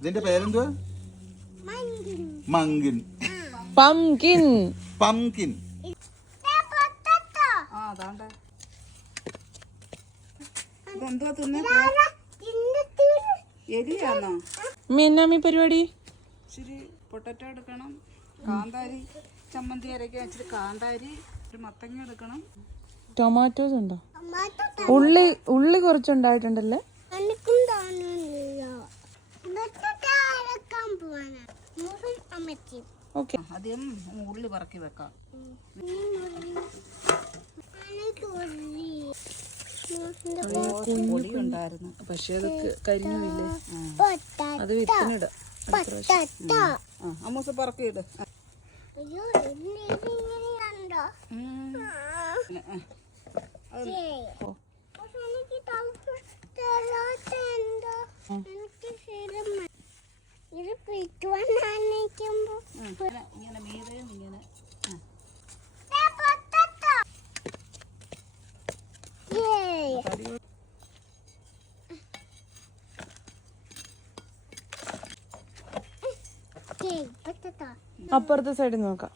ഇതിന്റെ പേരെന്തുവാ? മങ്കിൻ. Pumpkin. Pumpkin. ഇതെന്തുവാ തിന്നെ? എലിയാണോ? മീനാമി പരിപാടി. ഇച്ചിരി പൊട്ടറ്റോ എടുക്കണം, കാന്താരി ചമ്മന്തി അരയ്ക്കാൻ ഇച്ചിരി കാന്താരി, ഒരു മത്തങ്ങ എടുക്കണം. ടൊമാറ്റോസ് ഉണ്ടോ? ഉള്ളി കുറച്ചുണ്ടായിട്ടുണ്ടല്ലേ? ഓക്കെ, ആദ്യം ഉള്ളി പറക്കി വെക്കാം. പൊടി ഉണ്ടായിരുന്നു, പക്ഷെ അത് കരിഞ്ഞില്ലേ. അത് വിത്തിനിടാം. അമ്മൂസ് പറക്കിയിട്. ഇങ്ങനെ മീതയും ഇങ്ങനെ അപ്പുറത്തെ സൈഡിൽ നോക്കാം.